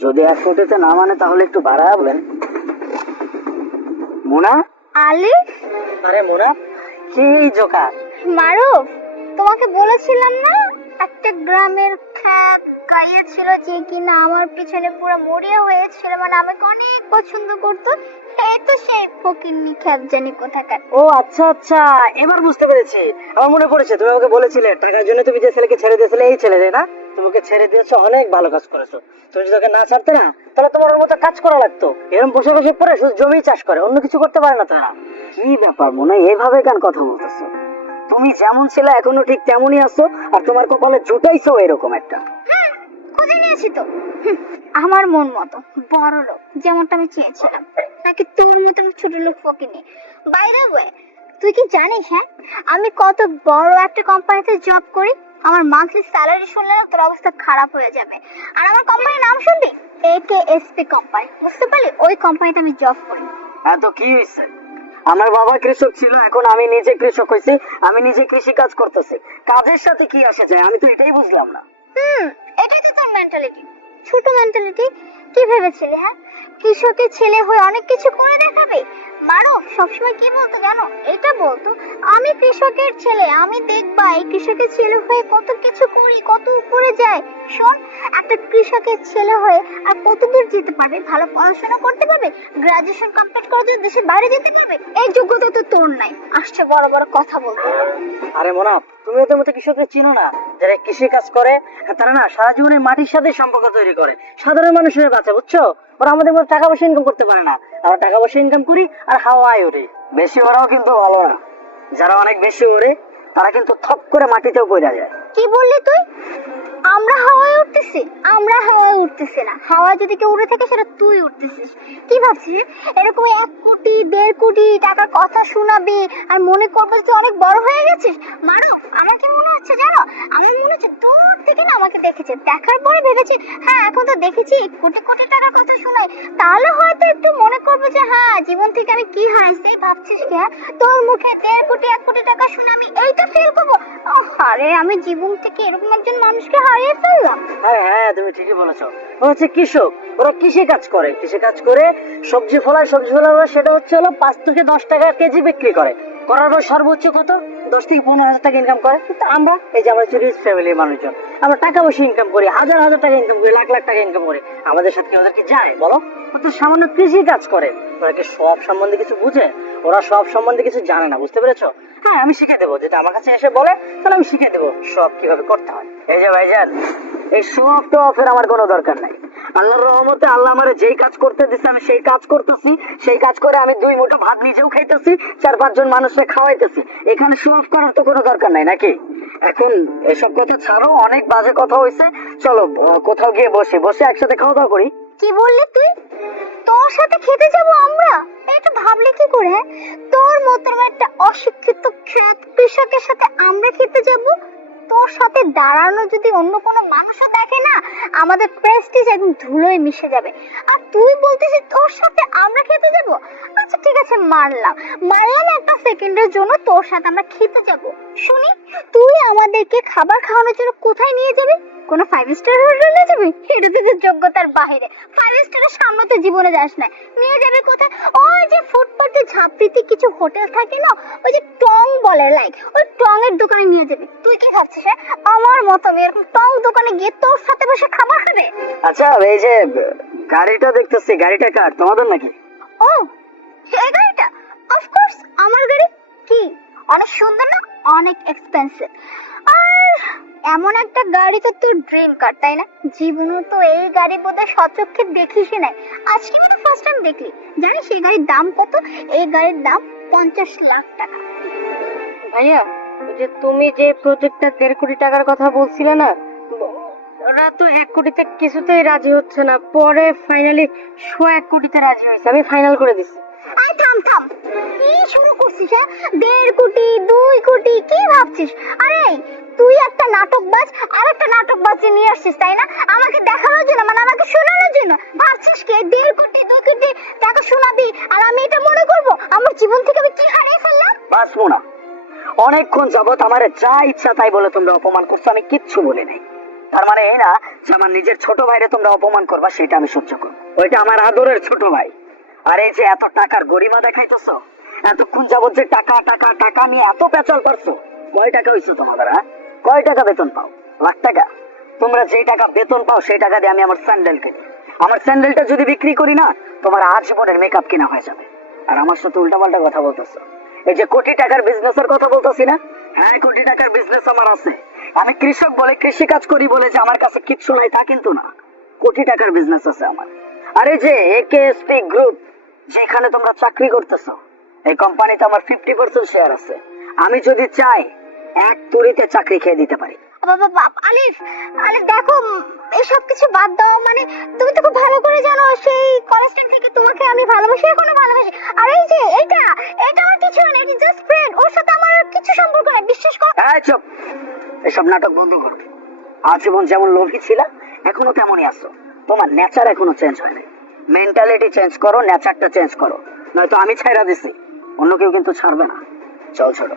যদি 1 কোটিতে না মানে তাহলে একটু বাড়ায় বলেন। মোনা, আলি, আরে মোনা, কি জোকা? মারুফ, তোমাকে বলেছিলাম না একটা গ্রামের খ্যাত গাইয়া ছিল যে কিনা আমার পিছনে পুরো মরিয়া হয়েছিল, মানে আমাকে অনেক পছন্দ করতো। এই তো সেই ফকিন্নি খ্যাত জানি কোথাকার। ও আচ্ছা আচ্ছা, এবার বুঝতে পেরেছি। আমার মনে পড়েছে, তুমি আমাকে বলেছিলে টাকার জন্য তুমি যে ছেলেকে ছেড়ে দিয়েছিলে, এই ছেলে না? তুমি ওকে ছেড়ে দিয়েছো, অনেক ভালো কাজ করেছো। তুমি যদি ওকে না ছাড়তে না, তাহলে তোমার ওর মতো কাজ করা লাগতো। এরকম বসে বসে পড়ে শুধু জমি চাষ করে, অন্য কিছু করতে পারে না তারা। কি ব্যাপার মনে, এভাবে কেন কথা বলতেছো? তুমি যেমন ছিলে এখনো ঠিক তেমনই আছো, আর তোমার কপালে জুটাইছো এরকম একটা। খুঁজে নিয়েছি তো। আমার মন মতো বড় লোক যেমনটা আমি চেয়েছিলাম, নাকি তোর মতো ছোট লোক ফকিনি? বাই দ্য ওয়ে, তুই কি জানিস হ্যাঁ আমি কত বড় একটা কোম্পানিতে জব করি? আমার মান্থলি স্যালারি শুনলে না তোর অবস্থা খারাপ হয়ে যাবে। আর আমার কোম্পানির নাম শুনবি? AKSP কোম্পানি, বুঝতে পারলি? ওই কোম্পানিতে আমি জব করি। হ্যাঁ, তো কি হয়েছে? আমার বাবা কৃষক ছিল, এখন আমি নিজে কৃষক হয়েছি, আমি নিজে কৃষি কাজ করতেছি। কাজের সাথে কি আসে যায়, আমি তো এটাই বুঝলাম না। এটাই তো তোর মেন্টালিটি, ছোট মেন্টালিটি। কি ভেবেছিলি হ্যাঁ কৃষকের ছেলে হয়ে অনেক কিছু করে দেখাবে? মারুফ সবসময় কি বলতো জানো? এটা বলতো, আমি কৃষকের ছেলে, আমি দেখবা এই কৃষকের ছেলে হয়ে কত কিছু করি, কত উপরে যায়। শোন, একটা কৃষকের ছেলে হয়ে আর কত দূর যেতে পারবে? ভালো পড়াশোনা করতে পারবে, গ্রাজুয়েশন কমপ্লিট করে যদি দেশের বাইরে যেতে পারবে। এই যোগ্যতা তো তোর নাই, আসছে বড় বড় কথা বলতে। আরে মোনা, তুমি ওদের মতো কৃষকদের চিনো না? যারা কৃষি কাজ করে তারা না সারা জীবনে মাটির সাথে সম্পর্ক তৈরি করে, সাধারণ মানুষের বাঁচে, বুঝছো? ওরা আমাদের মতো টাকা পয়সা ইনকাম করতে পারে না, আমরা টাকা পয়সা ইনকাম করি আর হাওয়ায় ওড়ে। বেশি ওরাও কিন্তু ভালো না, যারা অনেক বেশি ওড়ে তারা কিন্তু থপ করে মাটিতেও পড়ে যায়। কি বললি তুই? আমরা হাওয়ায় উঠতেছি? আমরা হাওয়ায় উঠতেছি না, হাওয়ায় যদি কেউ উড়ে থাকে সেটা তুই উঠতেছিস। কি ভাবছিস এরকম 1 কোটি 1.5 কোটি টাকার কথা শোনাবি আর মনে করবো তুই অনেক বড় হয়ে গেছিস? মারুফ, আমার কি মনে হচ্ছে জানো? আমার মনে হচ্ছে দূর থেকে না আমাকে দেখেছে, দেখার পরে ভেবেছি হ্যাঁ এখন তো দেখেছি কোটি কোটি টাকার কথা শোনাই, তাহলে হয়তো একটু মনে করবো যে হ্যাঁ জীবন থেকে আমি কি হারাইছি। ভাবছিস কি হ্যাঁ তোর মুখে 1.5 কোটি 1 কোটি টাকা শুনে আমি এইটা ফিল করবো? আরে আমি জীবন থেকে এরকম একজন মানুষকে হারিয়ে ফেললাম। হ্যাঁ হ্যাঁ, তুমি ঠিকই বলেছো। ওরা হচ্ছে কৃষক, ওরা কৃষি কাজ করে, কৃষি কাজ করে সবজি ফলায়, সবজি ফলায় ওরা সেটা হচ্ছে হলো 5 থেকে 10 টাকা কেজি বিক্রি করে। করার পর সর্বোচ্চ কত 10 থেকে 15,000 টাকা ইনকাম করে। কিন্তু আমরা এই যে আমরা রিচ ফ্যামিলির মানুষজন, আমরা টাকা পয়সা ইনকাম করি, হাজার হাজার টাকা ইনকাম করি, লাখ লাখ টাকা ইনকাম করি। আমাদের সাথে ওদের কি যায় বলো? ওরা সামান্য কৃষি কাজ করে। ওরা কি সব সম্বন্ধে কিছু বুঝে? ওরা সব সম্বন্ধে কিছু জানে না, বুঝতে পেরেছো? হ্যাঁ, আমি শিখে দেবো, যেটা আমার কাছে এসে বলে তাহলে আমি শিখে দেবো সব কিভাবে করতে হয়। এই যে ভাইজান, এই শো অফ টো অফের আমার কোনো দরকার নাই। আল্লাহর রহমতে আল্লাহ আমারে যেই কাজ করতে দিচ্ছে আমি সেই কাজ করতেছি। সেই কাজ করে আমি 2 মুঠো ভাত নিজেও খাইতেছি, 4-5 জন মানুষকে খাওয়াইতেছি। এখানে শো অফ করার তো কোনো দরকার নাই নাকি? এখন এসব কথা ছাড়ো, অনেক বাজে কথা হয়েছে। চলো কোথাও গিয়ে বসে বসে একসাথে খাওয়া দাওয়া করি। কি বললি তুই? তোর সাথে খেতে যাব আমরা? এটা ভাবলি কি করে হ্যাঁ? তোর মতো একটা অশিক্ষিত খ্যাত কৃষকের সাথে আমরা খেতে যাব? তোর সাথে দাঁড়ানো যদি অন্য কোনো মানুষও দেখে না, আমাদের প্রেস্টিজ একদম ধুলোয় মিশে যাবে। আর তুই বলতেছিস তোর সাথে আমরা খেতে যাব? আচ্ছা ঠিক আছে, মানলাম মানলাম একটা সেকেন্ডের জন্য তোর সাথে আমরা খেতে যাব। শুনি, তুই আমাদেরকে খাবার খাওয়ানোর জন্য কোথায় নিয়ে যাবি? কোনো 5 স্টার হোটেলে যাবি? এটা তো তোর যোগ্যতার বাইরে। 5 স্টারের সামনে তো জীবনে যাস না, নিয়ে যাবে কোথায়? ওই যে ফুটপাতে ঝাপড়িতে কিছু হোটেল থাকে না, ওই যে টং বলে, লাইক ওই টং এর দোকানে নিয়ে যাবে। তুই কি ভাবছিস হ্যাঁ আমার মতো আমি এরকম টং দোকানে গিয়ে তোর সাথে বসে খাবার খাবে? আচ্ছা, এই যে গাড়িটা দেখতেছি, গাড়িটা কার, তোমাদের নাকি? ও, এই গাড়িটা অফকোর্স আমার গাড়ি। কি অনেক সুন্দর না? অনেক এক্সপেন্সিভ। আর এমন একটা গাড়ি তো তোর ড্রিম কার, তাই না? জীবনে তো এই গাড়ি বোধহয় সচক্ষে দেখিসই নাই, আজকে মানে ফার্স্ট টাইম দেখলি। জানিস এই গাড়ির দাম কত? এই গাড়ির দাম 50 লাখ টাকা। ভাইয়া, ওই যে তুমি যে প্রজেক্টটা 1.5 কোটি টাকার কথা বলছিলে না, ওরা তো 1 কোটিতে কিছুতেই রাজি হচ্ছে না। পরে ফাইনালি 1 কোটিতে রাজি হয়েছে, আমি ফাইনাল করে দিছি। আই থাম থাম, কি শুরু করছিস হ্যাঁ? 1.5 কোটি 2 কোটি কি ভাবছিস? আরে তুই একটা নাটকবাজ আর একটা নাটকবাজ নিয়ে আসছিস, তাই না? আমাকে দেখানোর জন্য, মানে আমাকে শোনানোর জন্য। ভাবছিস কি 1.5 কোটি 2 কোটি টাকা শোনাবি আর আমি এটা মনে করব আমার জীবন থেকে আমি কি হারিয়ে ফেললাম? বাস মোনা, অনেকক্ষণ যাবত আমার যা ইচ্ছা তাই বলে তোমরা অপমান করছো, আমি কিচ্ছু বলি নাই। তার মানে এই না যে আমার নিজের ছোট ভাইরে তোমরা অপমান করবা, সেটা আমি সহ্য করবো। ওইটা আমার আদরের ছোট ভাই। আর এই যে এত টাকার গরিমা দেখাইতেছো, এতক্ষণ যাবত যে টাকা টাকা টাকা নিয়ে এত পেঁচাল পারছো, কয় টাকা হয়েছে তোমাদের? হ্যাঁ, কয় টাকা বেতন পাও? লাখ টাকা? তোমরা যে টাকা বেতন পাও সেই টাকা দিয়ে আমি আমার স্যান্ডেল কিনি। আমার স্যান্ডেলটা যদি বিক্রি করি না, তোমার আজীবনের মেকআপ কিনা হয়ে যাবে। আর আমার সাথে উল্টাপাল্টা কথা বলতেছো। এই যে কোটি টাকার বিজনেসের কথা বলতেছি না, হ্যাঁ কোটি টাকার বিজনেস আমার আছে। আমি কৃষক বলে, কৃষি কাজ করি বলে যে আমার কাছে কিচ্ছু নাই তা কিন্তু না। কোটি টাকার বিজনেস আছে আমার। আর এই যে একেএসপি গ্রুপ যেখানে তোমরা চাকরি করতেছো, এই কোম্পানিতে আমার 50% শেয়ার আছে। আমি যদি চাই এক তুড়িতে চাকরি খেয়ে দিতে পারি। আলিফ, আলিফ দেখো, এসব কিছু বাদ দাও। মানে তুমি তো খুব ভালো করে জানো সেই কলেজটা থেকে তোমাকে আমি ভালোবাসি, এখনো ভালোবাসি। আর এই যে এটা আমার কিছু না, এটা জাস্ট ফ্রেন্ড। ওর সাথে আমার আর কিছু সম্পর্ক নাই, বিশ্বাস করো। এই চুপ, এসব নাটক বন্ধ করো। আজীবন যেমন লোভী ছিলা এখনো তেমনই আছো। তোমার নেচার এখনো চেঞ্জ হয়নি। মেন্টালিটি চেঞ্জ করো, নেচারটা চেঞ্জ করো, নয়তো আমি ছাইরা দিছি, অন্য কেউ কিন্তু ছাড়বে না। চল ছোট।